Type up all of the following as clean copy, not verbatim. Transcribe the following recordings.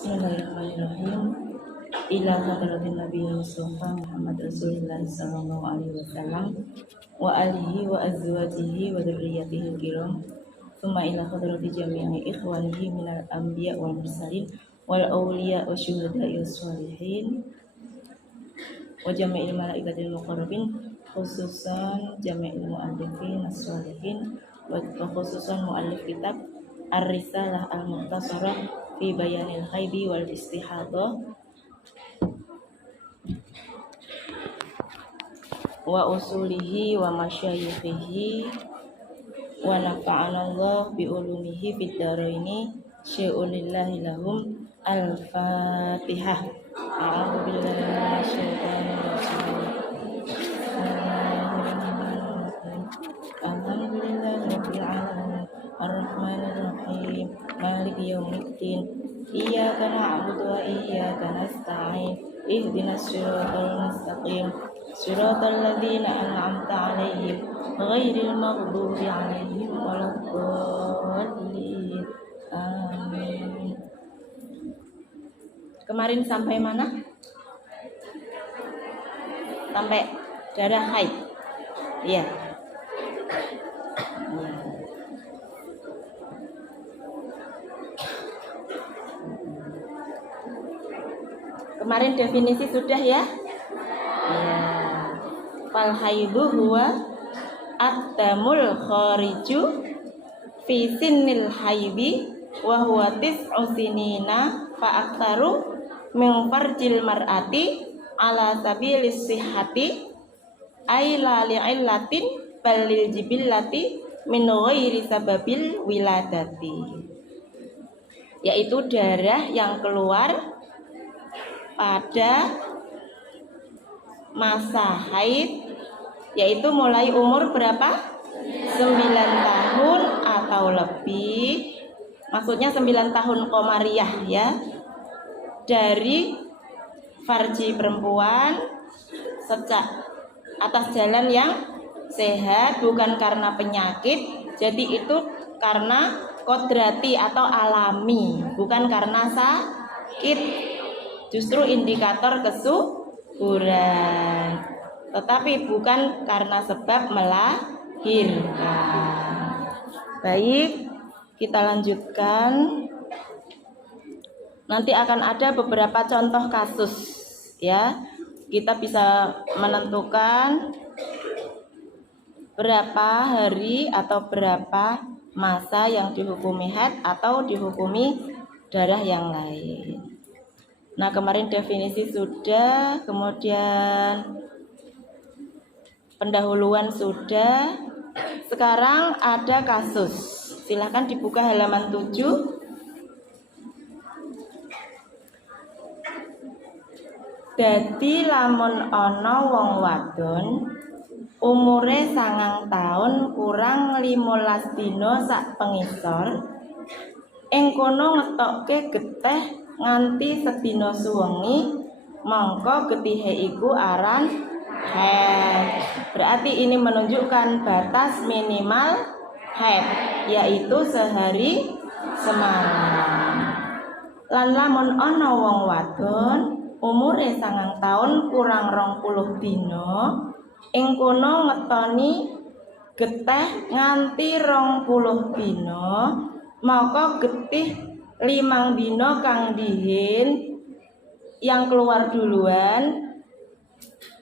Bismillahirrahmanirrahim. Ila hadratin Nabi Mustafa Muhammad Rasulullah sallallahu alaihi wasallam wa alihi wa azwajihi wa dzurriyyatihi kiram. Tsumma ila hadrati jami'i ikhwanihi minal anbiya wal mursalin wal awliya wa syuhada'i was sholihin wa jami'il malaikatil muqarrabin, khususan jami'il mu'allifin as-sholihin wa khususan mu'allif kitab Ar-Risalah Al-Mukhtasarah fi bayanil haidi wal istihadah wa usulihi wa masyayikhihi wa nafa'ana Allah bi ulumihi fid dharaini syai'ulillahi lahum. Al-Fatihah. A'udzu billahi minasyaitonir rajim. Alhamdulillahi rabbil alamin arrahmanir rahim maliki yaumiddin iyyaka na'budu wa iyyaka nasta'in ihdinas siratal mustaqim siratal ladzina an'amta 'alaihim ghairil maghdubi 'alaihim waladdallin. Amin. Kemarin sampai mana? Sampai darah haid. Iya. Kemarin definisi sudah ya? Ya. Fal haidu huwa at-tamul khariju fi sinnil haidi wa huwa tis'u sinina fa aktsaru min farjil mar'ati ala sabilis sihhati ay la li'illatin bal lil jibillati min ghairi sababil wiladati, yaitu darah yang keluar pada masa haid, yaitu mulai umur berapa? 9 tahun atau lebih, maksudnya 9 tahun komariah ya, dari farji perempuan sejak atas jalan yang sehat, bukan karena penyakit. Jadi itu karena kodrati atau alami, bukan karena sakit, justru indikator kesuburan, tetapi bukan karena sebab melahirkan. Baik, kita lanjutkan. Nanti akan ada beberapa contoh kasus ya. Kita bisa menentukan berapa hari atau berapa masa yang dihukumi haid atau dihukumi darah yang lain. Nah, kemarin definisi sudah, kemudian pendahuluan sudah. Sekarang ada kasus. Silahkan dibuka halaman 7. Dadi lamun ana wong wadon umure 9 taun kurang 15 dina sak pengisor, ing kono ngetokke getih nganti sedina suwengi, mongko getihe iku aran haid. Berarti ini menunjukkan batas minimal haid, yaitu sehari semalam. Lan lamun ana wong wadon umure 9 taun kurang 20 dina, ing kono ngetoni getih nganti 20 dina, maka getih 5 dina kang dihin yang keluar duluan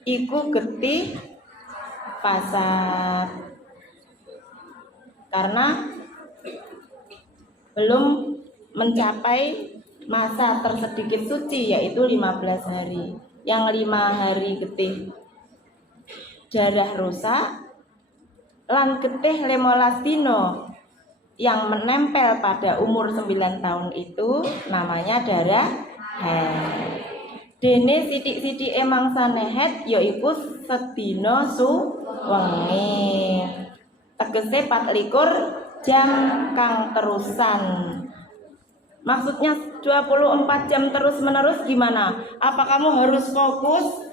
iku getih fasad, karena belum mencapai masa tersedikit suci, yaitu 15 hari. Yang 5 hari getih darah rusak, lan getih 15 dino yang menempel pada umur 9 tahun itu namanya darah haid. Dene sithik-sithike mangsane haid yaiku sedina suwengi, tegese 24 jam kang terusan. Maksudnya 24 jam terus menerus gimana? Apa kamu harus fokus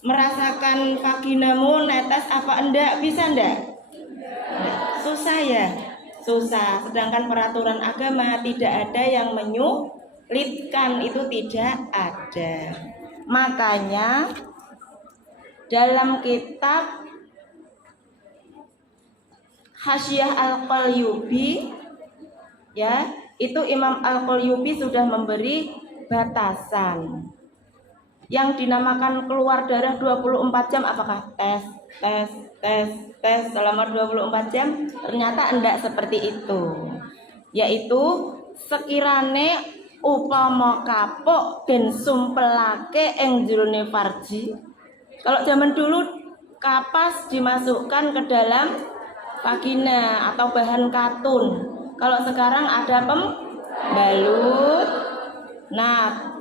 merasakan vaginamu netes apa enggak? Bisa enggak? Susah ya? Susah. Sedangkan peraturan agama tidak ada yang menyuruh Litkan itu tidak ada. Makanya dalam kitab Hasyiah Al-Qalyubi, ya, itu Imam Al-Qalyubi sudah memberi batasan yang dinamakan keluar darah 24 jam. Apakah tes selama 24 jam? Ternyata enggak seperti itu, yaitu sekirane upama kapok den sumpelake ing jerone farji. Kalau zaman dulu kapas dimasukkan ke dalam vagina atau bahan katun. Kalau sekarang ada pembalut. Nah,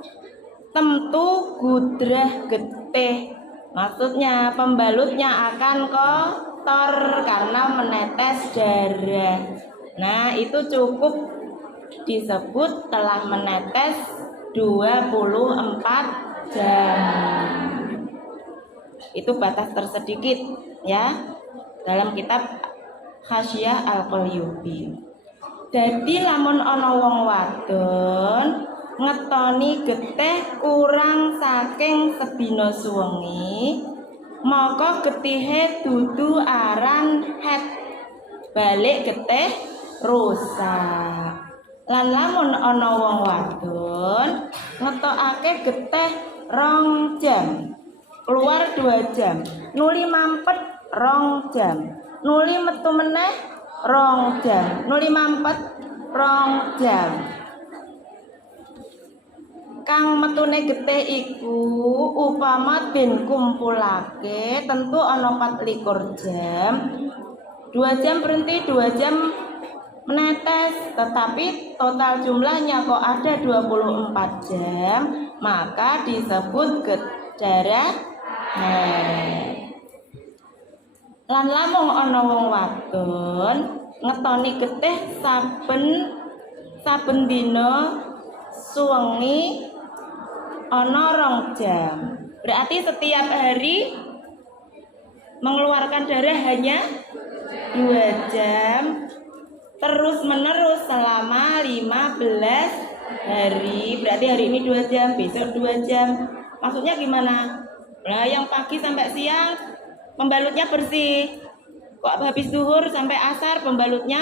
tentu gudrah getih. Maksudnya pembalutnya akan kotor karena menetes darah. Nah, itu cukup disebut telah menetes 24 jam. Itu batas tersedikit, ya, dalam kitab Hasyiah Al-Qalyubi. Dadi lamun ana wong wadon ngetoni getih kurang saking sedina suwengi, maka getihe dudu aran haid, balik getih rusak. Lan lamun ana wong wadon ngetokake getih 2 jam, keluar 2 jam, nuli mampet 2 jam, nuli metu meneh 2 jam, nuli mampet 2 jam. Kang metune getih iku upama den kumpulake tentu ana 24 jam. 2 jam berhenti, 2 jam menetes, tetapi total jumlahnya kok ada 24 jam, maka disebut darah haid. Lan lamun ana wong wadon ngetoni getih saben dina suwengi ana 2 jam. Berarti setiap hari mengeluarkan darah hanya 2 jam terus menerus selama 15 hari. Berarti hari ini 2 jam, besok 2 jam. Maksudnya gimana? Nah, yang pagi sampai siang pembalutnya bersih. Kok habis zuhur sampai asar pembalutnya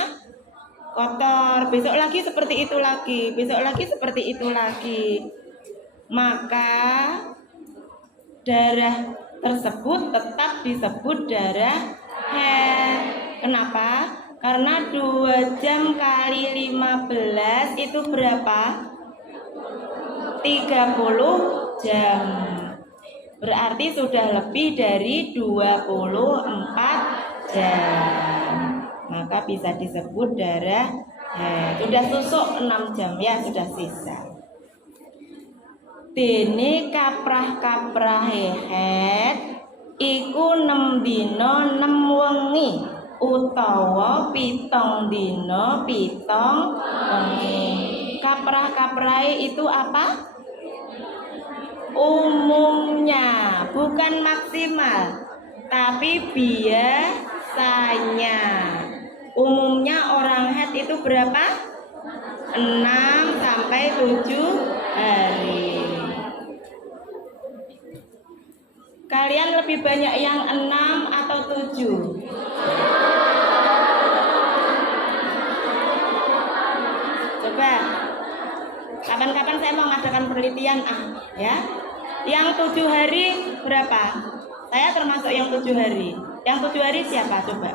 kotor. Besok lagi seperti itu lagi, besok lagi seperti itu lagi. Maka darah tersebut tetap disebut darah haid. Kenapa? Karena 2 jam kali 15 itu berapa? 30 jam. Berarti sudah lebih dari 24 jam. Maka bisa disebut darah haid. Sudah susuk 6 jam, ya, sudah sisa. Dene kaprah-kaprahe haid iku 6 dina 6 wengi utawa 7 dina 7 wengi. Kaprah-kaprahe itu apa? Umumnya, bukan maksimal, tapi biasanya. Umumnya orang haid itu berapa? 6 sampai 7 hari. Kalian lebih banyak yang 6 atau 7? Coba kapan-kapan saya mau ngadakan penelitian ya. Yang 7 hari berapa? Saya termasuk yang 7 hari. Yang 7 hari siapa coba?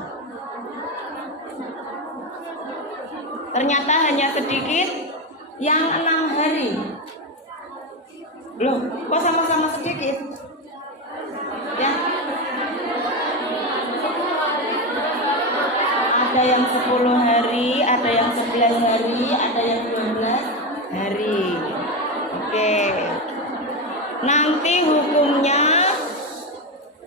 Ternyata hanya sedikit yang 6 hari. Loh, kok sama-sama sedikit? Ya. Ada yang 10 hari, ada yang 11 hari, ada yang 12 hari. Oke. Nanti hukumnya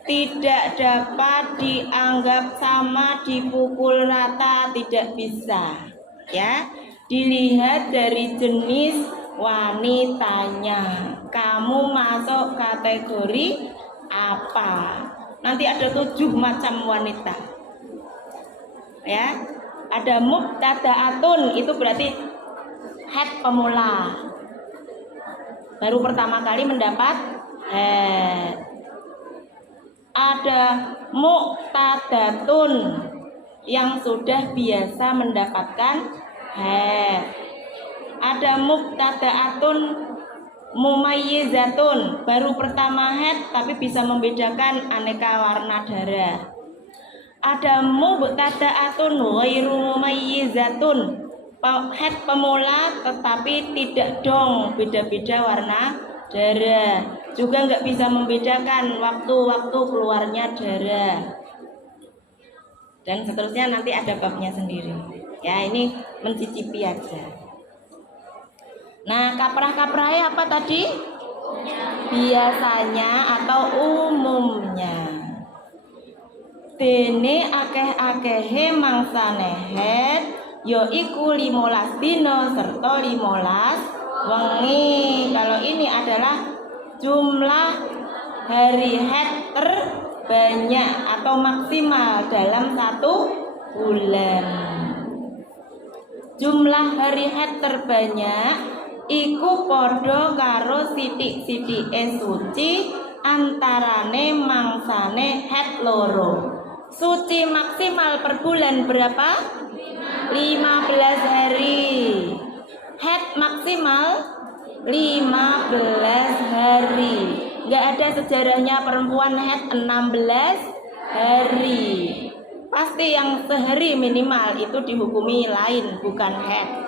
tidak dapat dianggap sama, dipukul rata, tidak bisa. Ya, dilihat dari jenis wanitanya. Kamu masuk kategori apa? Nanti ada 7 macam wanita. Ya, ada mubtada'atun, itu berarti haid pemula. baru pertama kali mendapat haid. Ada muqtadatun yang sudah biasa mendapatkan haid. Ada muqtadaatun mumayyizatun, baru pertama haid tapi bisa membedakan aneka warna darah. Ada mubtada'atun ghairu mumayyizatun, haid pemula tetapi tidak dong beda-beda warna darah, juga nggak bisa membedakan waktu-waktu keluarnya darah, dan seterusnya nanti ada babnya sendiri ya, ini mencicipi aja. Nah, kaprah-kaprahnya apa tadi? Biasanya atau umumnya. Dene akeh-akehe mangsane haid yaiku 15 dina serta 15 wengi. Kalau ini adalah jumlah hari haid terbanyak atau maksimal dalam 1 bulan. Jumlah hari haid terbanyak iku padha karo sithik-sithike suci antarane mangsane haid loro. Suci maksimal per bulan berapa? 15 hari. Haid maksimal 15 hari. Gak ada sejarahnya perempuan haid 16 hari. Pasti yang sehari minimal itu dihukumi lain, bukan haid.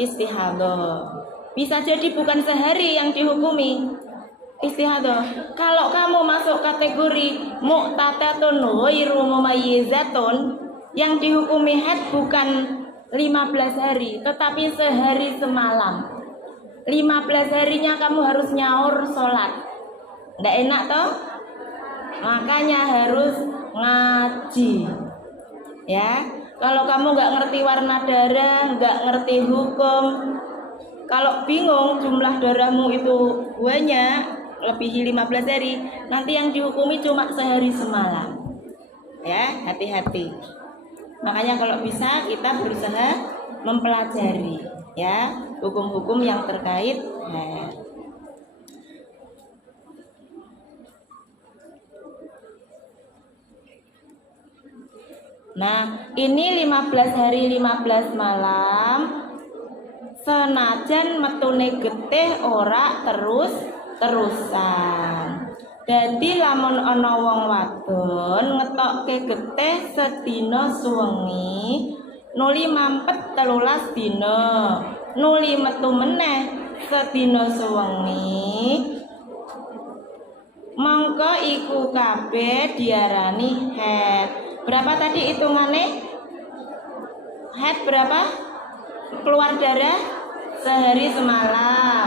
Istihadah. Bisa jadi bukan sehari yang dihukumi istihadah. Kalau kamu masuk kategori muqtadatun ghairu mumayyizatun, yang dihukumi haid bukan 15 hari tetapi sehari semalam. 15 harinya kamu harus nyaur sholat. Nggak enak toh? Makanya harus ngaji ya. Kalau kamu nggak ngerti warna darah, nggak ngerti hukum, kalau bingung jumlah darahmu itu banyak lebihi 15 hari, nanti yang dihukumi cuma sehari semalam ya, hati-hati. Makanya kalau bisa kita berusaha mempelajari ya hukum-hukum yang terkait haid. Nah, ini 15 hari 15 malam senajan metune getih ora terusan. Dadi lamun ana wong wadon ngetokke getih sedina suwengi, nuli mampet 13 dina, nuli metu meneh sedina suwengi, mangka iku kabeh diarani haid. Berapa tadi hitungane? Haid berapa? Keluar darah sehari semalam,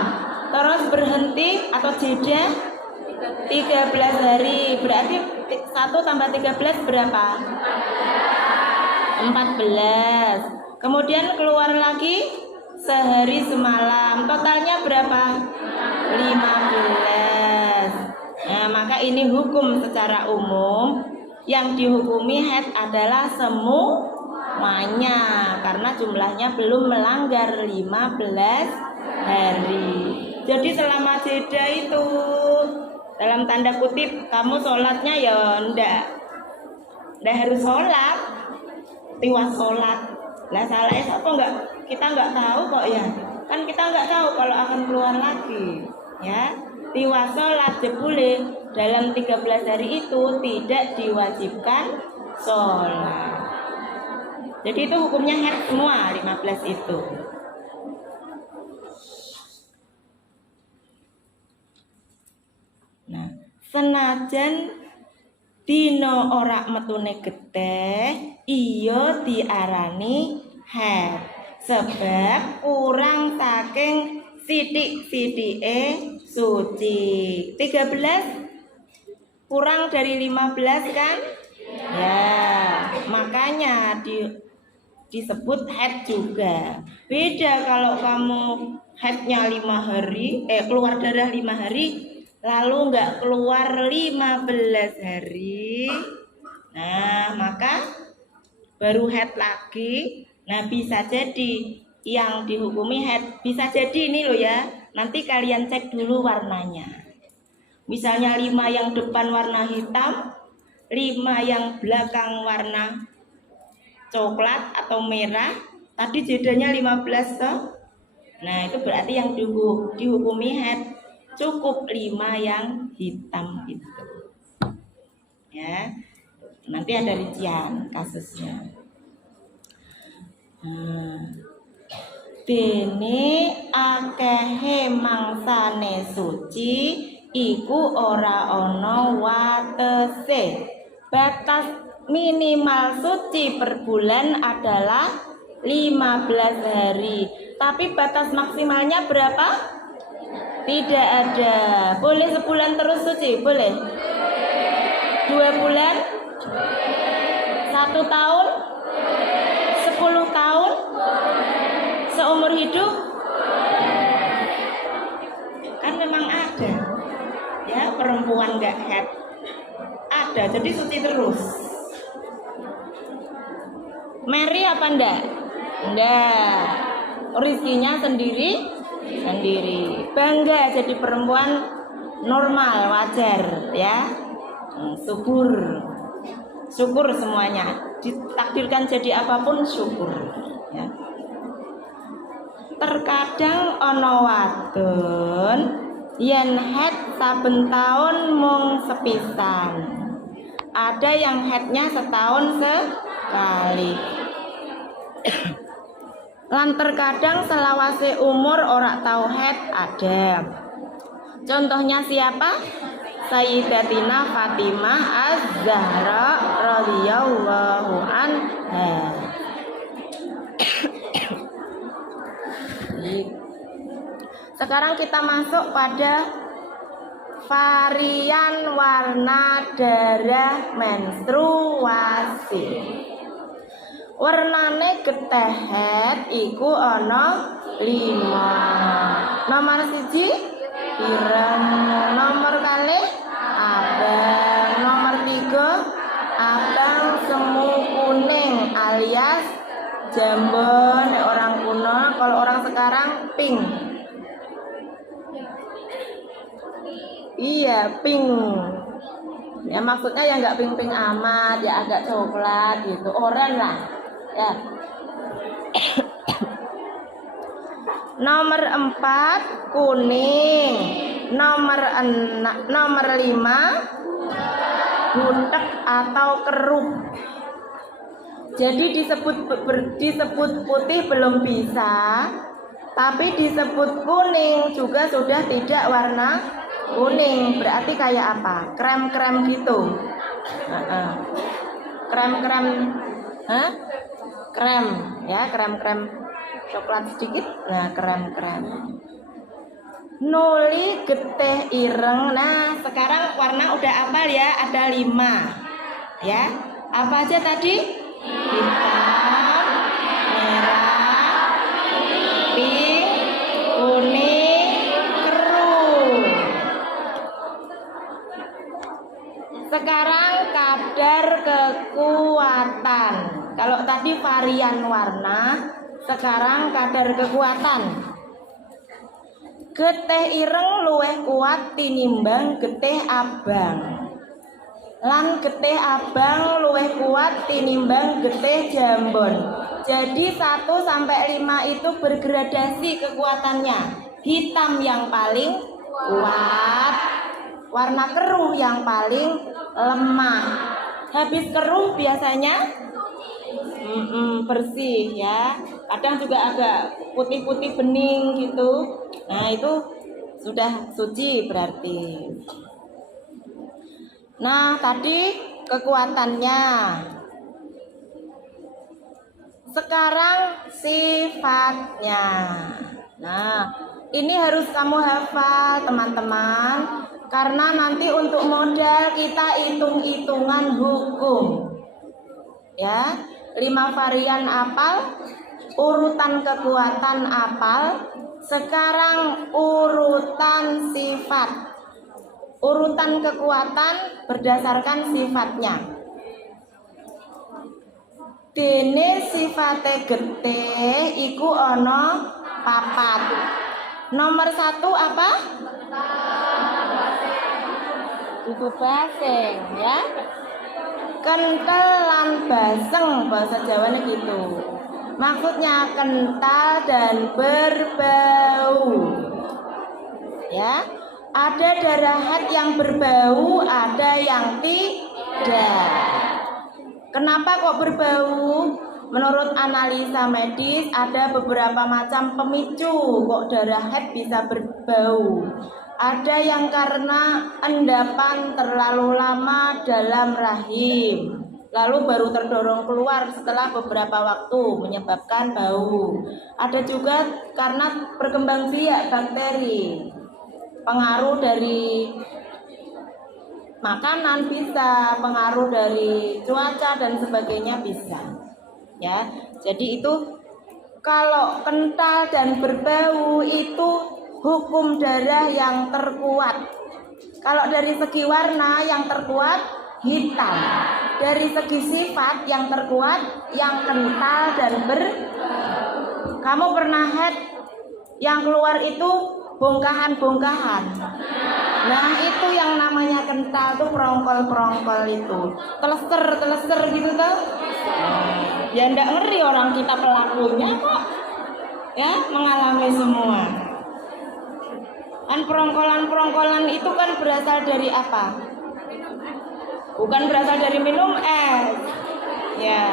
terus berhenti atau jeda 13 hari, berarti 1 tambah 13 berapa? 14. Kemudian keluar lagi sehari semalam, totalnya berapa? 15. Nah, maka ini hukum secara umum, yang dihukumi haid adalah semuanya karena jumlahnya belum melanggar 15 hari. Jadi selama jeda itu dalam tanda kutip kamu sholatnya ya ndak harus sholat, tiwas sholat. Lah salahnya apa enggak? Kita enggak tahu kok ya. Kan kita enggak tahu kalau akan keluar lagi ya. Tiwas sholat jebule dalam 13 hari itu tidak diwajibkan sholat. Jadi itu hukumnya haid semua 15 itu. Nah, senajan dina ora metune getih iya diarani haid sebab kurang saking sithik-sithike suci. 13 kurang dari 15 kan? Ya, makanya disebut haid juga. Beda kalau kamu haidnya 5 hari, keluar darah 5 hari, lalu nggak keluar 15 hari. Nah, maka baru haid lagi. Nah, bisa jadi yang dihukumi haid. Bisa jadi ini loh ya, nanti kalian cek dulu warnanya. Misalnya 5 yang depan warna hitam, 5 yang belakang warna coklat atau merah, tadi jedanya 15 toh. Nah itu berarti yang dihukumi haid cukup 5 yang hitam itu ya. Nanti ada rincian kasusnya. Dene akehe mangsane suci iku ora ana watese. Batas minimal suci per bulan adalah 15 hari. Tapi batas maksimalnya berapa? Tidak ada. Boleh sebulan terus suci? Boleh. 2 bulan? 1 tahun? 10 tahun? Seumur hidup? Kan memang ada ya perempuan gak haid. Ada, jadi suci terus. Mary apa enggak? Enggak. Rizkinya sendiri. Bangga jadi perempuan normal, wajar ya. Syukur semuanya. Ditakdirkan jadi apapun syukur ya. Terkadang ana wadon yen haid saben taun mung sepisan. Ada yang haidnya setahun sekali. Lan terkadang selawase umur ora tau haid ada. Contohnya siapa? Sayyidatina Fatimah Az-Zahra radhiyallahu anha. Sekarang kita masuk pada varian warna darah menstruasi. Warnane getih haid iku ana 5. Nomor 1 ireng, nomor kali abang, nomor 3 abang semu kuning alias jambon orang kuno, kalau orang sekarang pink. Iya, pink. Ya maksudnya ya nggak pink-pink amat, ya agak coklat gitu, oranye lah. Ya. Nomor 4 kuning, nomor 5 butek atau keruh. Jadi disebut putih belum bisa, tapi disebut kuning juga sudah tidak warna kuning. Berarti kayak apa? Krem-krem gitu. Krem-krem, krem ya, krem-krem coklat sedikit. Nah, krem-krem. Nuli getih ireng. Nah, sekarang warna udah apal ya, ada 5. Ya. Apa aja tadi? Hitam, merah, pink, kuning, keruh. Sekarang kadar kekuatan. Kalau tadi varian warna, sekarang kadar kekuatan. Getih ireng luwih kuat tinimbang getih abang. Lan getih abang luwih kuat tinimbang getih jambon. Jadi 1 sampai 5 itu bergradasi kekuatannya. Hitam yang paling kuat, warna keruh yang paling lemah. Habis keruh biasanya bersih ya. Kadang juga agak putih-putih bening gitu. Nah, itu sudah suci berarti. Nah, tadi kekuatannya. Sekarang sifatnya. Nah, ini harus kamu hafal teman-teman, karena nanti untuk modal kita hitung-hitungan hukum. Ya, 5 varian apal, urutan kekuatan apal. Sekarang urutan sifat. Urutan kekuatan berdasarkan sifatnya. Dene sifate getih iku ana 4. Nomor 1 apa? Dudu basing ya. Kental lan baseng bahasa Jawane gitu. Maksudnya kental dan berbau. Ya. Ada darah haid yang berbau, ada yang tidak. Kenapa kok berbau? Menurut analisa medis ada beberapa macam pemicu kok darah haid bisa berbau. Ada yang karena endapan terlalu lama dalam rahim, lalu baru terdorong keluar setelah beberapa waktu menyebabkan bau. Ada juga karena perkembangbiak bakteri. Pengaruh dari makanan bisa, pengaruh dari cuaca dan sebagainya bisa. Ya. Jadi itu kalau kental dan berbau itu hukum darah yang terkuat. Kalau dari segi warna yang terkuat hitam. Dari segi sifat yang terkuat yang kental dan Kamu pernah haid yang keluar itu bongkahan-bongkahan. Nah itu yang namanya kental tuh, perongkol-perongkol itu, telester gitu tuh. Ya ndak ngeri orang kita pelakunya kok, ya mengalami semua. Kan perongkolan itu kan berasal dari apa? Bukan berasal dari minum es, ya.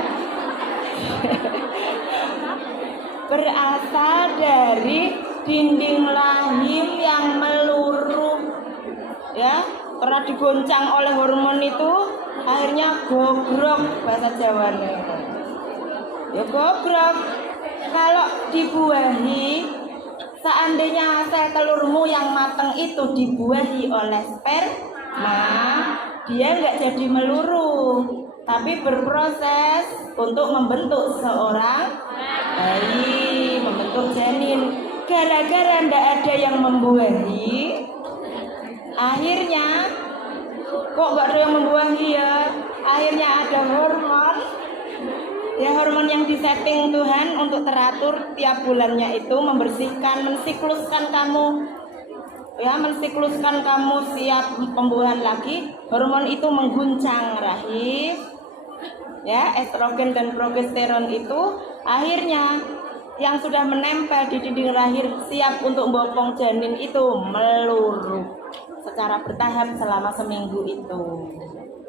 Berasal dari dinding rahim yang meluruh, ya, karena digoncang oleh hormon itu akhirnya gogrok bahasa Jawanya. Ya gogrok. Kalau dibuahi, seandainya telurmu yang matang itu dibuahi oleh sperma, dia nggak jadi meluruh, tapi berproses untuk membentuk seorang bayi, membentuk janin. Gara-gara ndak ada yang membuahi, akhirnya kok nggak ada yang membuahi ya, akhirnya ada hormon, ya hormon yang disetting Tuhan untuk teratur tiap bulannya itu membersihkan, mensikluskan kamu, ya mensikluskan kamu siap pembuahan lagi. Hormon itu mengguncang rahim, ya estrogen dan progesteron itu akhirnya yang sudah menempel di dinding rahim siap untuk membopong janin itu meluruh secara bertahap selama seminggu itu,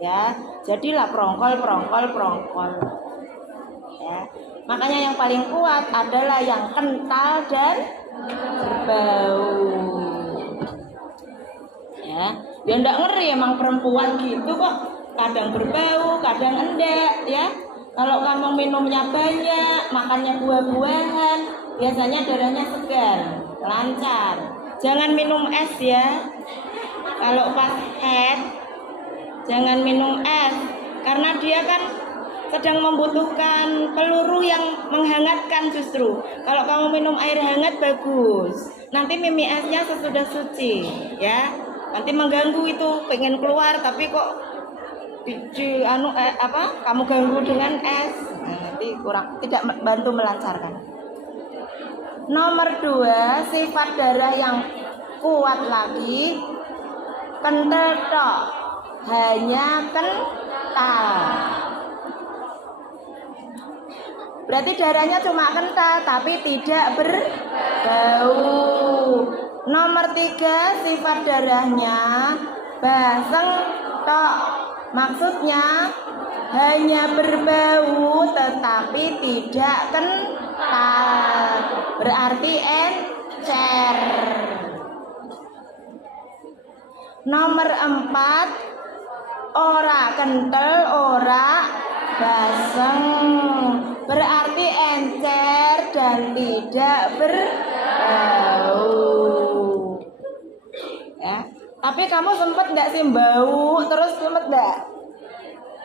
ya jadilah perongkol. Ya. Makanya yang paling kuat adalah yang kental dan berbau. Ya, dia ndak ngeri, emang perempuan gitu kok, kadang berbau, kadang enggak, ya. Kalau kamu minumnya banyak, makannya buah-buahan, biasanya darahnya segar, lancar. Jangan minum es ya. Kalau pas haid, jangan minum es, karena dia kan sedang membutuhkan peluru yang menghangatkan justru. Kalau kamu minum air hangat bagus. Nanti mimi esnya sesudah suci, ya. Nanti mengganggu itu, pengen keluar tapi kok kamu ganggu dengan es, nah, nanti kurang, tidak bantu melancarkan. Nomor 2, sifat darah yang kuat lagi kental tok, hanya kental. Berarti darahnya cuma kental tapi tidak berbau. Nomor 3, sifat darahnya baseng tok. Maksudnya hanya berbau tetapi tidak kental. Berarti encer. Nomor 4, ora kental, ora baseng. Berarti encer dan tidak berbau. Ya. Tapi kamu sempet nggak sih bau terus, sempet nggak?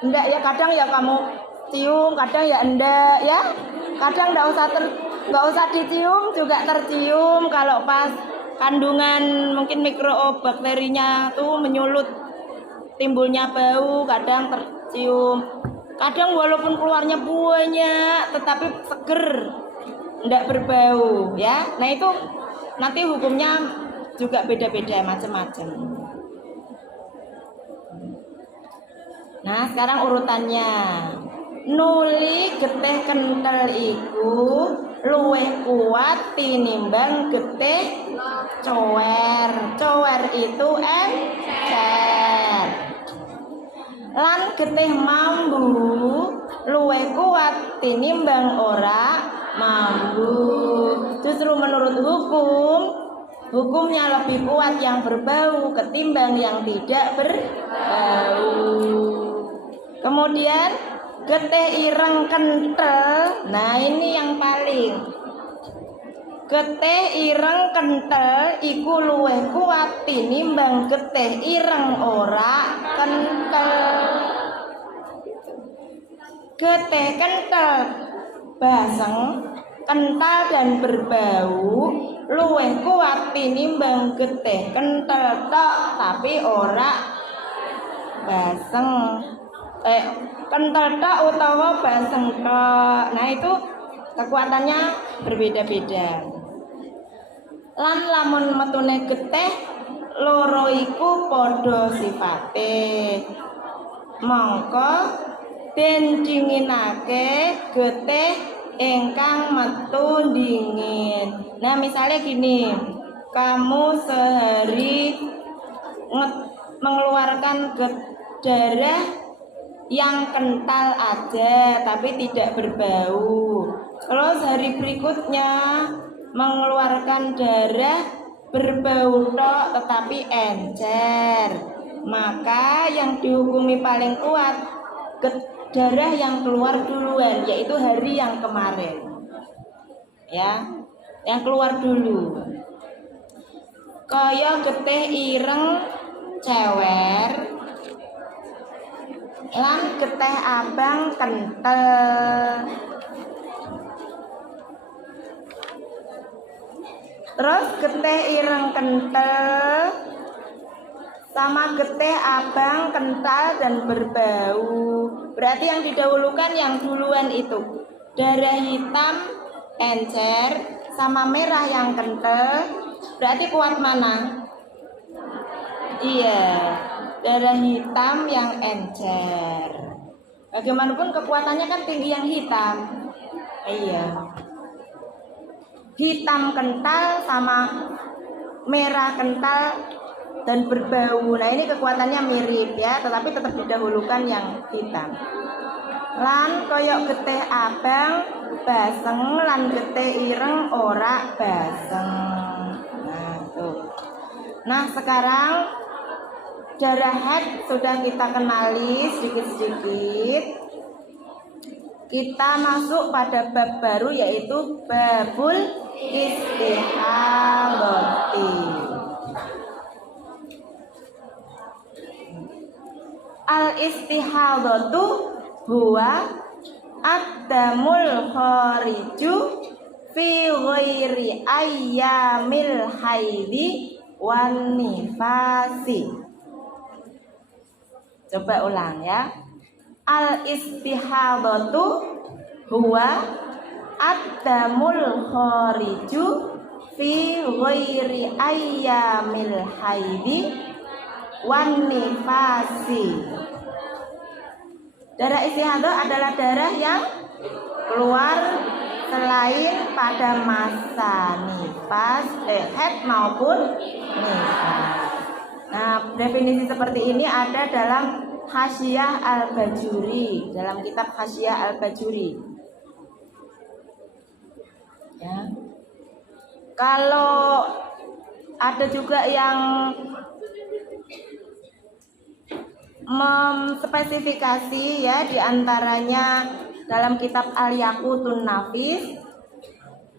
Enggak ya, kadang ya kamu cium, kadang ya enggak ya. Kadang nggak usah dicium juga tercium kalau pas kandungan mungkin mikrobakterinya tuh menyulut, timbulnya bau, kadang tercium. Kadang walaupun keluarnya banyak tetapi seger, tidak berbau ya. Nah itu nanti hukumnya juga beda-beda macam-macam. Nah sekarang urutannya, nuli getih kental iku luwih kuat tinimbang getih cower. Cower itu encer. Lan getih mambu luwih kuat tinimbang ora mambu. Justru menurut hukumnya lebih kuat yang berbau ketimbang yang tidak berbau. Kemudian getih ireng kental. Nah ini yang paling, getih ireng kental iku luwih kuat tinimbang getih ireng ora kental. Getih kental baseng, kental dan berbau luwih kuat tinimbang getih kental tok tapi ora baseng. Kental tok utawa baseng tok. Nah itu kekuatannya berbeda-beda. Lan lamun metune getih loro iku padha sifate, mongko den dinginake getih ingkang metu dingin. Nah misalnya gini, kamu sehari mengeluarkan darah yang kental aja tapi tidak berbau. Kalau hari berikutnya mengeluarkan darah berbau tok tetapi encer, maka yang dihukumi paling kuat darah yang keluar duluan, yaitu hari yang kemarin. Ya, yang keluar dulu. Kaya getih ireng cewer lan getih abang kental. Terus getih ireng kental sama getih abang kental dan berbau. Berarti yang didahulukan yang duluan itu darah hitam encer sama merah yang kental. Berarti kuat mana? Iya, darah hitam yang encer. Bagaimanapun kekuatannya kan tinggi yang hitam. Iya. Hitam kental sama merah kental dan berbau. Nah ini kekuatannya mirip ya, tetapi tetap didahulukan yang hitam. Lan koyok getih abang baseng lan getih ireng ora baseng. Nah tuh. Nah sekarang darah haid sudah kita kenali sedikit-sedikit. Kita masuk pada bab baru yaitu babul istihadati. Al istihadatu huwa ad-damul khariju fi ghairi ayyamil haidi wan nifasi. Coba ulang ya. Al istihadatu huwa ad-damul khariju fi ghairi ayyamil haidi wan nifasi. Darah istihadah adalah darah yang keluar selain pada masa nifas, haid maupun nifas. Nah, definisi seperti ini ada dalam Hasyiah Al-Bajuri, dalam kitab Hasyiah Al-Bajuri. Ya. Kalau ada juga yang memspesifikasi ya, diantaranya dalam kitab Al-Yaqutun Nafis.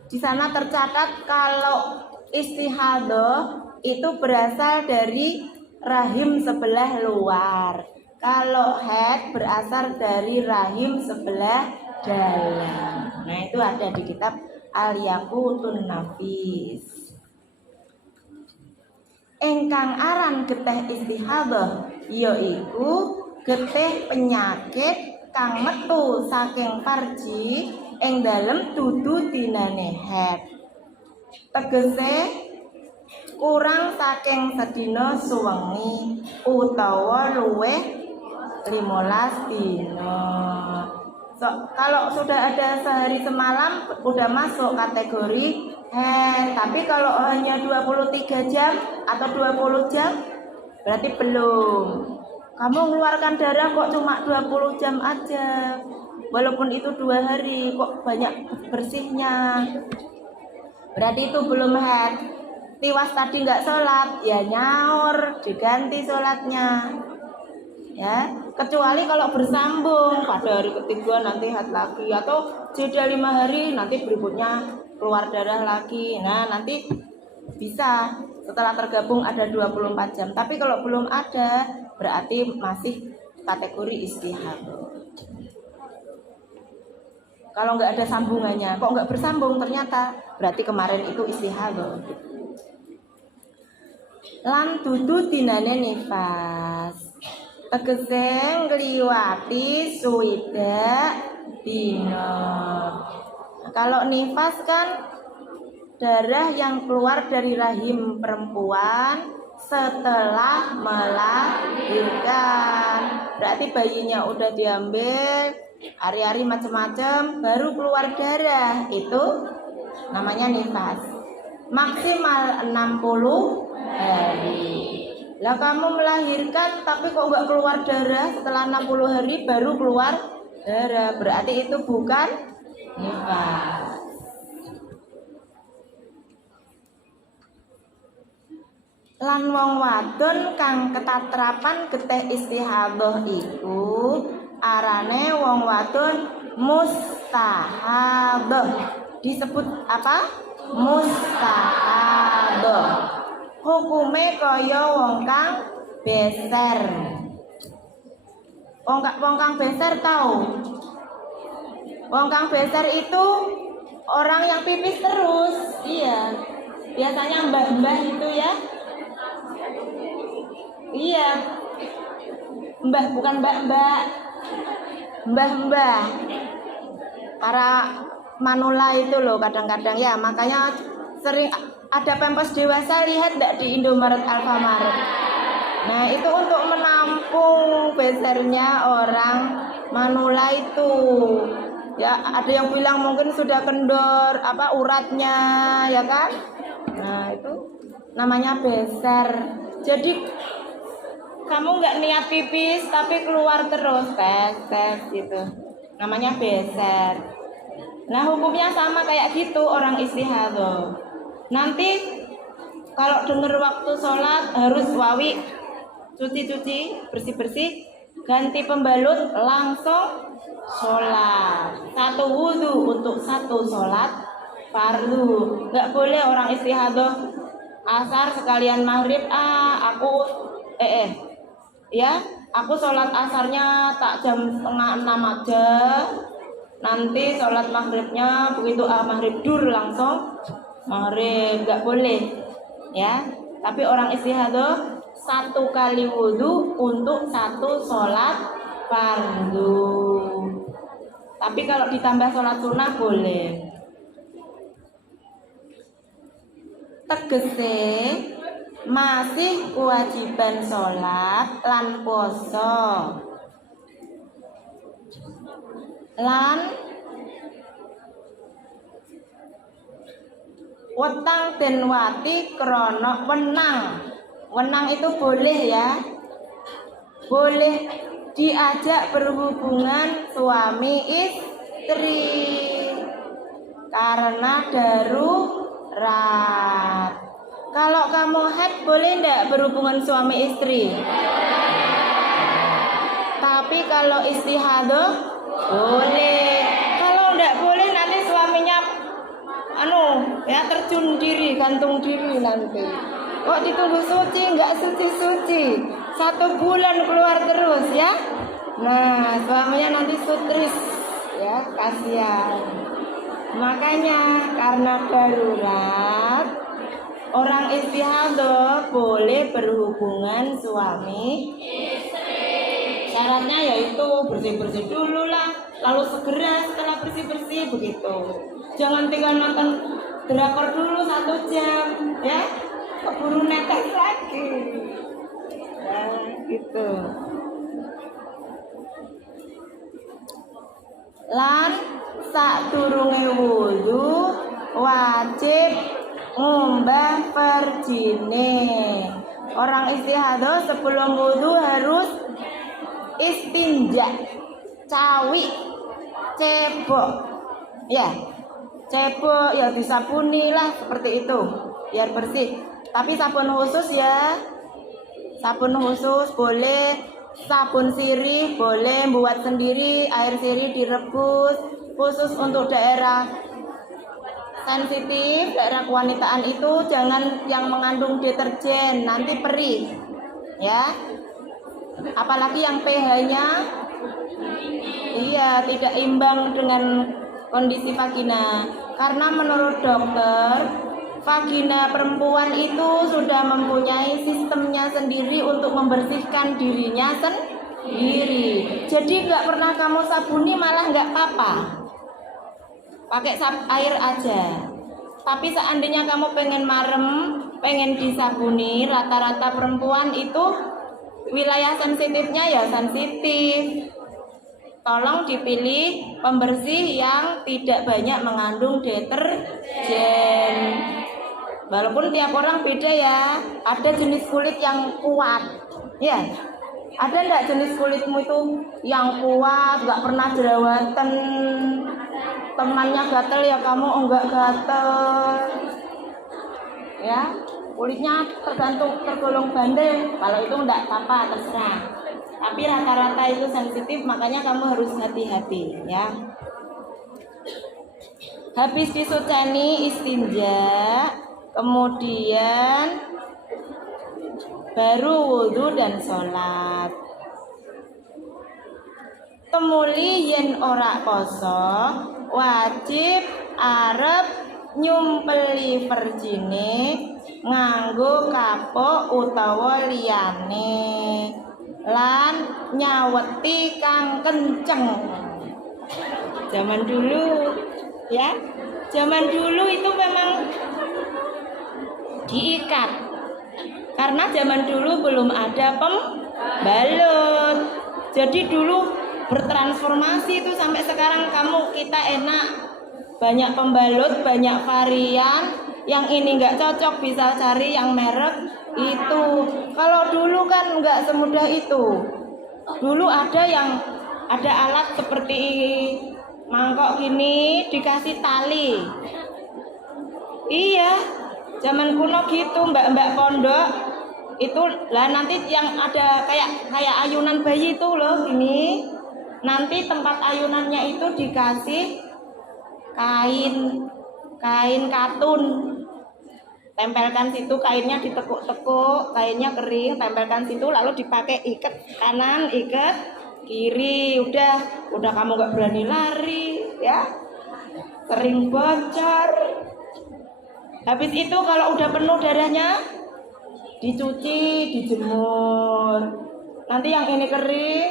Di sana tercatat kalau istihadah itu berasal dari rahim sebelah luar. Kalau haid berasal dari rahim sebelah dalam. Nah itu ada di kitab Al-Yaqutun Nafis. Engkang aran getih istihadah yaiku getih penyakit kang metu saking farji ing dalem dudu dinane haid. Tegese kurang saking sedina suwengi utawa luwih 15 dina. Kalau sudah ada sehari semalam udah masuk kategori haid. Tapi kalau hanya 23 jam atau 20 jam berarti belum. Kamu mengeluarkan darah kok cuma 20 jam aja. Walaupun itu 2 hari kok banyak bersihnya. Berarti itu belum haid. Tiwas tadi nggak sholat, ya nyaur, diganti sholatnya. Ya, kecuali kalau bersambung pada hari ketiga nanti haid lagi, atau jeda 5 hari nanti berikutnya keluar darah lagi. Nah, nanti bisa setelah tergabung ada 24 jam. Tapi kalau belum ada berarti masih kategori istihadah. Kalau nggak ada sambungannya, kok nggak bersambung ternyata berarti kemarin itu istihadah. Lan dudu dinane nifas. Tegese ngliwati suwidak dina. Kalau nifas kan darah yang keluar dari rahim perempuan setelah melahirkan. Berarti bayinya udah diambil, hari-hari macam-macam baru keluar darah. Itu namanya nifas. Maksimal 60 hari. Lah kamu melahirkan tapi kok nggak keluar darah, setelah 60 hari baru keluar darah, berarti itu bukan nifas. Lan wong wadon kang ketatrapan getih istihadah iku arane wong wadon mustahadah. Disebut apa? Mustahadah. Hukume kaya wong kang beser. Wong kang beser tahu? Wong kang beser itu orang yang pipis terus. Iya. Biasanya mbah-mbah itu ya. Iya. Mbah bukan mbak-mbak. Mbah-mbah. Para manula itu loh kadang-kadang ya, makanya sering ada pampers dewasa, lihat enggak di Indomaret, Alfamaret. Nah, itu untuk menampung besernya orang manula itu. Ya, ada yang bilang mungkin sudah kendor uratnya, ya kan? Nah, itu namanya beser. Jadi kamu nggak niat pipis tapi keluar terus, tes gitu. Namanya beser. Nah, hukumnya sama kayak gitu orang istihadah. Nanti kalau dengar waktu sholat harus wawi, cuci-cuci, bersih-bersih, ganti pembalut, langsung sholat. Satu wudhu untuk satu sholat fardu. Gak boleh orang istihadah asar sekalian maghrib. Aku sholat asarnya tak jam 5:30 aja. Nanti sholat maghribnya begitu maghrib dur langsung maghrib, nggak boleh ya. Tapi orang istihadah satu kali wudhu untuk satu sholat fardu. Tapi kalau ditambah sholat sunnah boleh. Tegese masih kewajiban sholat lan poso lan wetang den wati krana wenang. Wenang itu boleh ya. Boleh diajak berhubungan suami istri karena darurat. Kalau kamu haid boleh enggak berhubungan suami istri? Tapi kalau istihadah boleh. Kalau enggak boleh nanti suaminya terjun diri, gantung diri nanti. Kok ditunggu suci, enggak suci-suci. 1 bulan keluar terus ya. Nah, suaminya nanti sutris ya, kasihan. Makanya karena darurat, orang istihadah boleh berhubungan suami istri Syaratnya yaitu bersih-bersih dulu lah, lalu segera setelah bersih-bersih begitu. Jangan tinggal nonton drakor dulu 1 jam, ya, keburu netes lagi. Nah, gitu. Lan sadurunge wudu wajib ngumbah verjine. Orang istihadah sebelum wudu harus istinja, cawi, cebok, ya, cebok ya disabuni lah seperti itu biar bersih. Tapi sabun khusus ya, sabun khusus boleh, sabun sirih boleh, buat sendiri, air sirih direbus khusus untuk daerah sensitif, daerah kewanitaan itu jangan yang mengandung deterjen, nanti perih ya. Apalagi yang pH-nya iya tidak imbang dengan kondisi vagina. Karena menurut dokter, vagina perempuan itu sudah mempunyai sistemnya sendiri untuk membersihkan dirinya sendiri. Jadi nggak pernah kamu sabuni malah nggak apa-apa, pakai air aja. Tapi seandainya kamu pengen marem, pengen disabuni, rata-rata perempuan itu wilayah sensitifnya ya sensitif. Tolong dipilih pembersih yang tidak banyak mengandung deterjen. Walaupun tiap orang beda ya. Ada jenis kulit yang kuat, ya. Ada enggak jenis kulitmu itu yang kuat, nggak pernah jerawatan, temannya gatel ya kamu enggak gatel, ya. Kulitnya tergolong bandel, kalau itu enggak apa-apa, terserah. Tapi rata-rata itu sensitif, makanya kamu harus hati-hati ya. Habis disucani istinja, kemudian baru wudhu dan sholat. Temuli yen ora poso wajib arep nyumpeli verjine nganggo kapok utawa liyane lan nyaweti kang kenceng. Zaman dulu ya, zaman dulu itu memang diikat karena zaman dulu belum ada pembalut. Jadi dulu bertransformasi itu sampai sekarang kita enak, banyak pembalut, banyak varian. Yang ini nggak cocok bisa cari yang merek itu. Kalau dulu kan nggak semudah itu. Dulu ada alat seperti mangkok gini dikasih tali. Iya, zaman kuno gitu, mbak-mbak pondok itu lah, nanti yang ada kayak ayunan bayi itu loh gini. Nanti tempat ayunannya itu dikasih kain katun, tempelkan situ, kainnya ditekuk-tekuk, kainnya kering, tempelkan situ, lalu dipakai ikat kanan, ikat kiri. Udah kamu nggak berani lari ya, sering bocor. Habis itu kalau udah penuh darahnya dicuci, dijemur. Nanti yang ini kering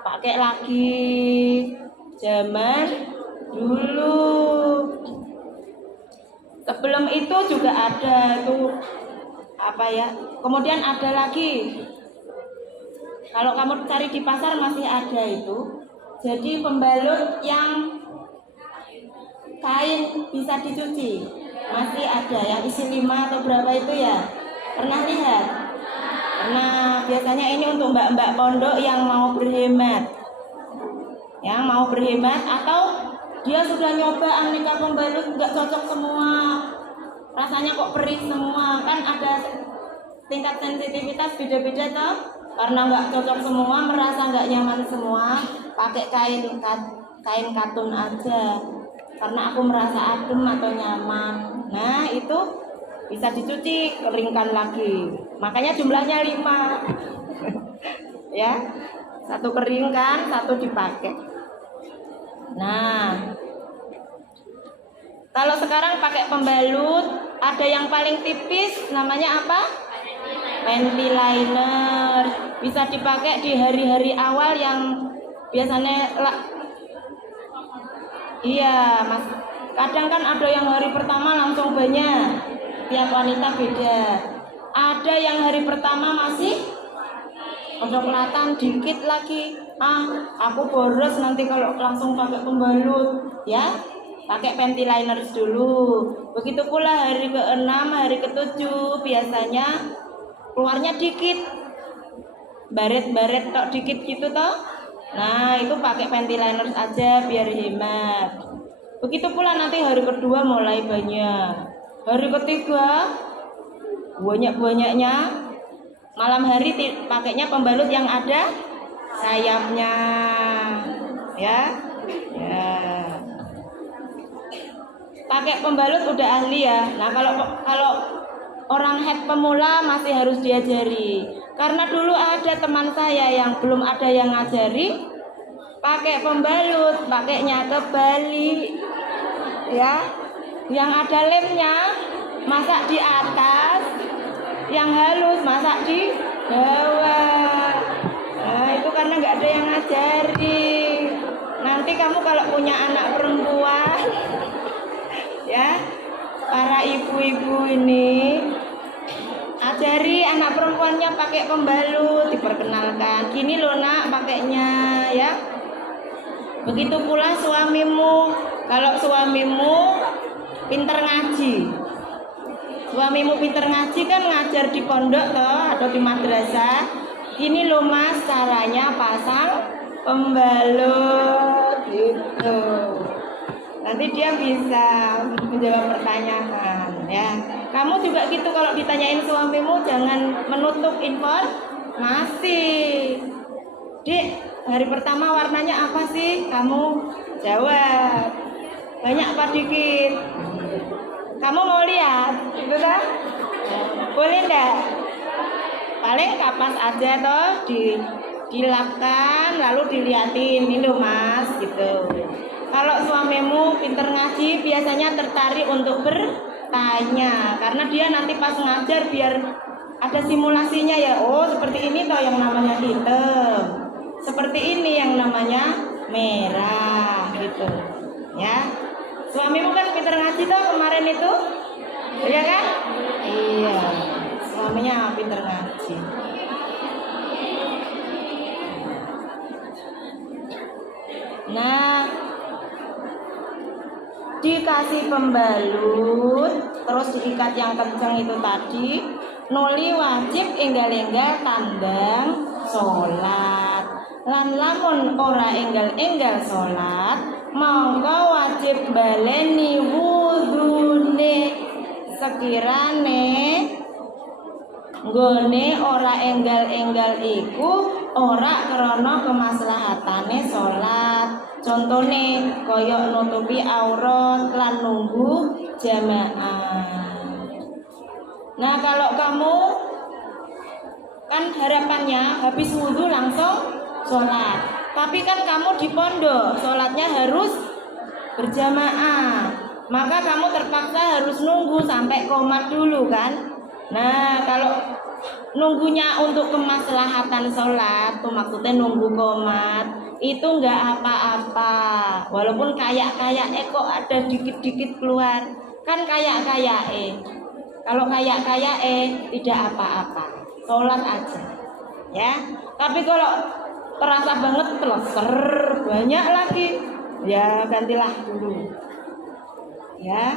pakai lagi. Zaman dulu. Sebelum itu juga ada tuh apa ya? Kemudian ada lagi. Kalau kamu cari di pasar masih ada itu. Jadi pembalut yang kain bisa dicuci. Masih ada yang isi 5 atau berapa itu ya? Pernah lihat? Nah, biasanya ini untuk mbak-mbak pondok yang mau berhemat. Yang mau berhemat atau dia sudah nyoba aneka pembalut nggak cocok semua, rasanya kok perih semua, kan ada tingkat sensitivitas beda-beda toh. Karena nggak cocok semua, merasa nggak nyaman semua, pakai kain katun aja. Karena aku merasa adem atau nyaman. Nah itu bisa dicuci, keringkan lagi. Makanya jumlahnya 5. Ya, 1 keringkan, 1 dipakai. Nah, kalau sekarang pakai pembalut, ada yang paling tipis, namanya apa? panty liner. Bisa dipakai di hari-hari awal yang biasanya iya mas, kadang kan ada yang hari pertama langsung banyak, tiap wanita beda. Ada yang hari pertama masih udah kelihatan dikit lagi, aku boros nanti kalau langsung pakai pembalut, ya pakai panty liners dulu. Begitu pula hari ke-6, hari ke-7 biasanya keluarnya dikit, baret-baret tok dikit gitu toh. Nah itu pakai panty liners aja biar hemat. Begitu pula nanti hari kedua mulai banyak, hari ketiga banyak-banyaknya, malam hari pakainya pembalut yang ada sayapnya, ya. Pakai pembalut udah ahli ya. Nah kalau orang head pemula masih harus diajari. Karena dulu ada teman saya yang belum ada yang ngajari, pakai pembalut, pakainya kebalik, ya. Yang ada lemnya masak di atas, yang halus masak di bawah. Nah itu karena nggak ada yang ngajari. Nanti kamu kalau punya anak perempuan, ya para ibu-ibu ini ajari anak perempuannya pakai pembalut, diperkenalkan gini loh nak pakainya, ya. Begitu pula suamimu, kalau suamimu pinter ngaji, suamimu pinter ngaji kan ngajar di pondok toh atau di madrasah, gini loh mas caranya pasang pembalut gitu. Nanti dia bisa menjawab pertanyaan, ya. Kamu juga gitu, kalau ditanyain suamimu jangan menutup informasi. Dek, hari pertama warnanya apa sih? Kamu jawab. Banyak apa dikit? Kamu mau lihat? Gitu kan? Boleh enggak? Paling kapas aja toh, dilapkan lalu diliatin, ini loh mas, gitu. Kalau suamimu pinter ngaji biasanya tertarik untuk bertanya, karena dia nanti pas ngajar biar ada simulasinya ya. Oh seperti ini toh yang namanya hitam, seperti ini yang namanya merah gitu, ya. Suamimu kan pinter ngaji toh kemarin itu, iya kan? Iya, suaminya pinter ngaji. Nah dikasih pembalut terus diikat yang kencang itu tadi, nuli wajib enggal-enggal tandang sholat. Lan lamun ora enggal-enggal sholat, mongko wajib baleni wudune sekirane nggone ora enggal-enggal iku ora krana kemaslahatane sholat. Contone koyok nutupi aurat lan nunggu jamaah. Nah kalau kamu kan harapannya habis wudhu langsung sholat, tapi kan kamu di pondok sholatnya harus berjamaah, maka kamu terpaksa harus nunggu sampai qomat dulu kan. Nah kalau nunggunya untuk kemaslahatan sholat tuh maksudnya nunggu qomat, itu enggak apa-apa, walaupun kayak kok ada dikit-dikit keluar, kan kayak kalau kayak tidak apa-apa, sholat aja, ya. Tapi kalau terasa banget teleser banyak lagi, ya gantilah dulu, ya.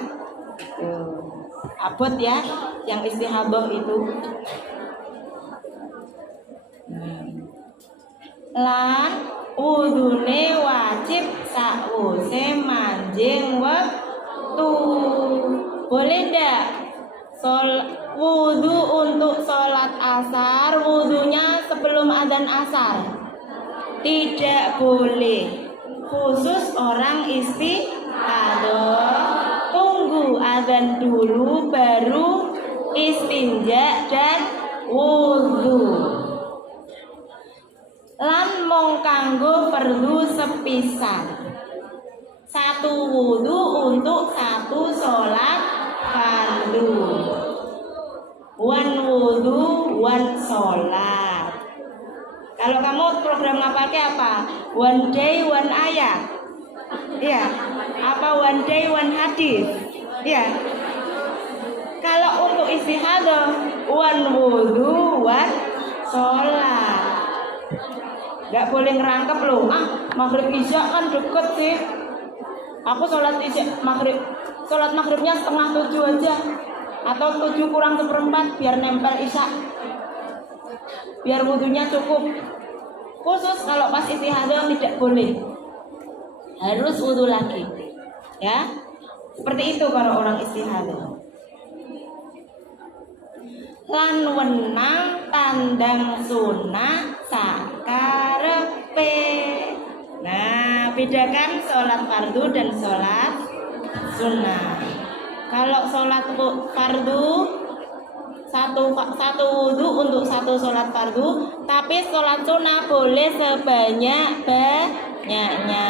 Abot ya yang istihadah itu. Lan wudune wajib sakwuse manjing wektu. Boleh ndak wudhu untuk sholat asar, wudhunya sebelum adzan asar? Tidak boleh, khusus orang istihadah. Tunggu adzan dulu baru istinja dan wudhu. Lan mong kanggo perlu sepisan, satu wudhu untuk satu sholat fardu. one wudu, one sholat. Kalau kamu program ngapalnya apa? One day, one ayat. Iya. Apa one day, one hadis? Iya. Kalau untuk istihadah, one wudu, one sholat. Gak boleh ngerangkep loh. Maghrib isya kan deket sih. Aku sholat isya maghrib, sholat maghribnya 6:30 aja, atau 7 kurang 1/4 biar nempel isya, biar wudunya cukup. Khusus kalau pas istihadah tidak boleh, harus wudu lagi, ya. Seperti itu kalau orang istihadah. Lan wenang tandang sunah sakarepe. Nah, bedakan sholat fardu dan sholat sunnah. Kalau sholat fardu satu wudu untuk satu sholat fardu, tapi sholat sunnah boleh sebanyak-banyaknya.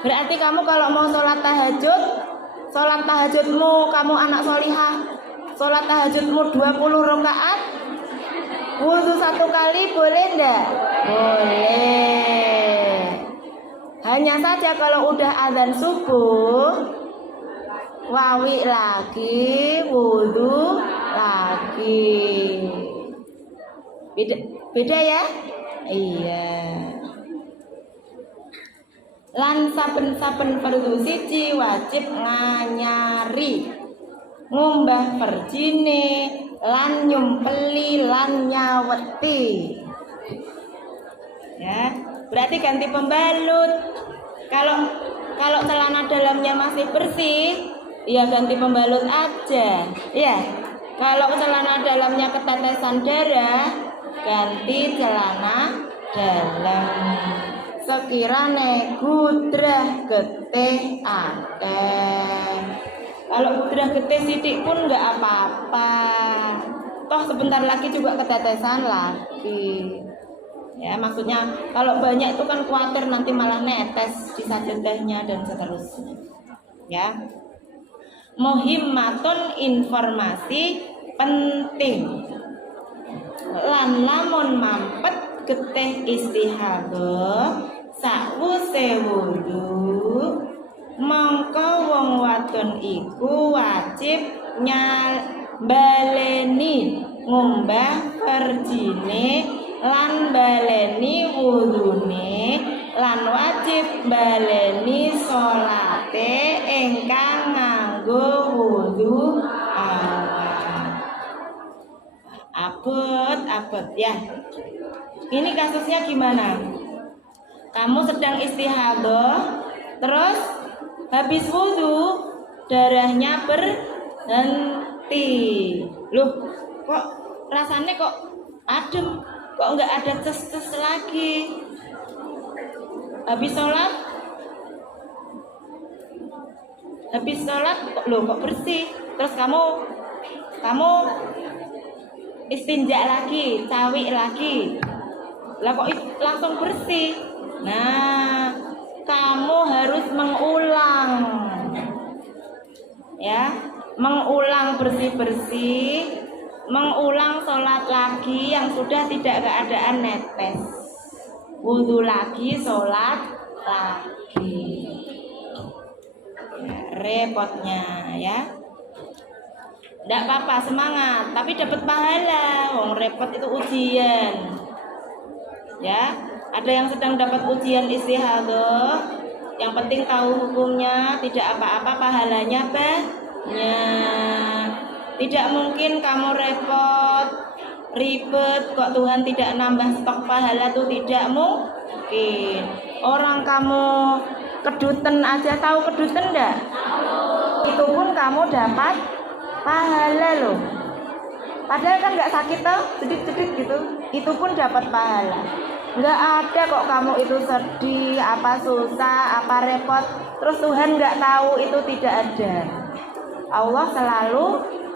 Berarti kamu kalau mau sholat tahajudmu kamu anak solihah, sholat tahajudmu 20 rakaat, wudu 1 kali boleh enggak? Boleh. Hanya saja kalau udah azan subuh, wawi lagi, wudu lagi. Beda ya? Iya. Lan saben-saben fardu siji wajib nganyari, ngumbah perjine, lan nyumpeli, lan nyaweti. Ya, berarti ganti pembalut. Kalau celana dalamnya masih bersih, ya ganti pembalut aja. Ya, kalau celana dalamnya ketetesan darah, ganti celana dalam. Sekirane gudrah getih akeh. Kalau gudrah getih sidik pun nggak apa-apa. Toh sebentar lagi juga ketetesan lagi. Ya, maksudnya kalau banyak itu kan khawatir nanti malah netes di sajadahnya dan seterusnya. Ya. Muhimmatun, informasi penting. Lan lamun mampet getih istihadah sakwuse wudu, mongko wong wadon iku wajib baleni ngumbah perjine lan baleni wudune, lan wajib baleni salate ingkang nganggo wudu abot ya. Ini kasusnya gimana? Kamu sedang istihadah, terus habis wudu darahnya berhenti. Loh, kok rasanya kok adem, kok nggak ada ces-ces lagi? Habis sholat loh kok bersih. Terus kamu istinja lagi, cawik lagi, lah kok langsung bersih. Nah, kamu harus mengulang, ya, mengulang bersih-bersih, mengulang sholat lagi yang sudah tidak keadaan netes, wudu lagi, sholat lagi. Ya, repotnya ya. Tidak apa-apa, semangat, tapi dapat pahala. Wong repot itu ujian. Ya, ada yang sedang dapat ujian istihadah, yang penting tahu hukumnya, tidak apa-apa, pahalanya banyak. Tidak mungkin kamu ribet kok Tuhan tidak nambah stok pahala, tuh tidak mungkin. Orang kamu keduten aja, tahu keduten enggak? Itu pun kamu dapat pahala loh. Padahal kan nggak sakit toh, sedikit-sedikit gitu, itu pun dapat pahala. Nggak ada kok kamu itu sedih, apa susah, apa repot, terus Tuhan nggak tahu, itu tidak ada. Allah selalu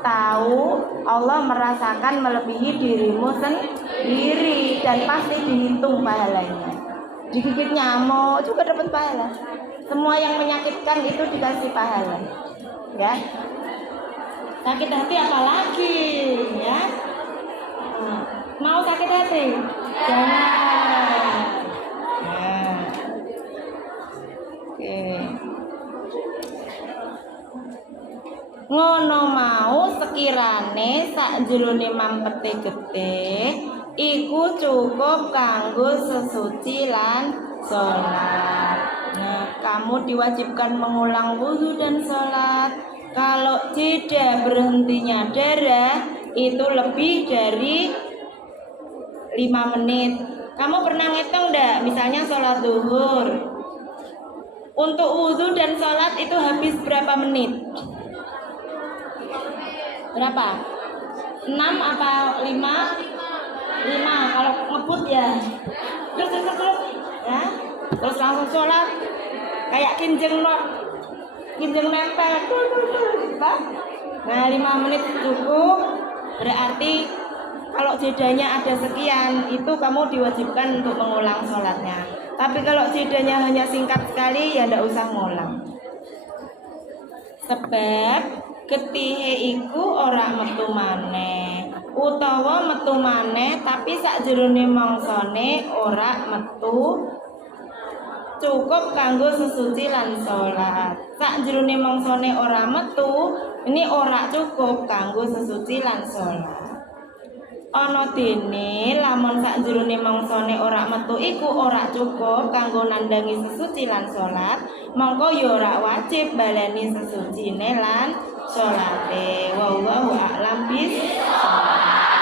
tahu, Allah merasakan melebihi dirimu sendiri, dan pasti dihitung pahalanya. Digigit nyamuk juga dapat pahala. Semua yang menyakitkan itu dikasih pahala, ya. Sakit hati apalagi ya? Mau sakit hati? Jangan. Nah. Oke. Ngono mau sekirane sakjroning mampete getih iku cukup kanggo sesuci lan sholat. Nah, kamu diwajibkan mengulang wudhu dan sholat. Kalau jeda berhentinya darah itu lebih dari 5 menit. Kamu pernah ngitung enggak? Misalnya sholat zuhur, untuk wudhu dan sholat itu habis berapa menit? Berapa? 6 apa 5? 5 kalau ngebut ya. Terus ya. Terus langsung sholat kayak kinjeng nempel. Nah 5 menit cukup. Berarti kalau jedanya ada sekian, itu kamu diwajibkan untuk mengulang sholatnya. Tapi kalau jedanya hanya singkat sekali, ya ndak usah ngulang. Sebab getihe iku ora metu maneh, utawa metu maneh tapi sakjerone mangsane ora metu, cukup kanggo sesuci lan sholat. Sakjerone mangsane ora metu, ini ora cukup kanggo sesuci lan sholat. Ana dene lamun sakjroning mangsane ora metu iku ora cukup kanggo nandangi sesuci lan salat, mongko ya ora wajib baleni sesucine lan salate. Wallahu a'lam bishawab.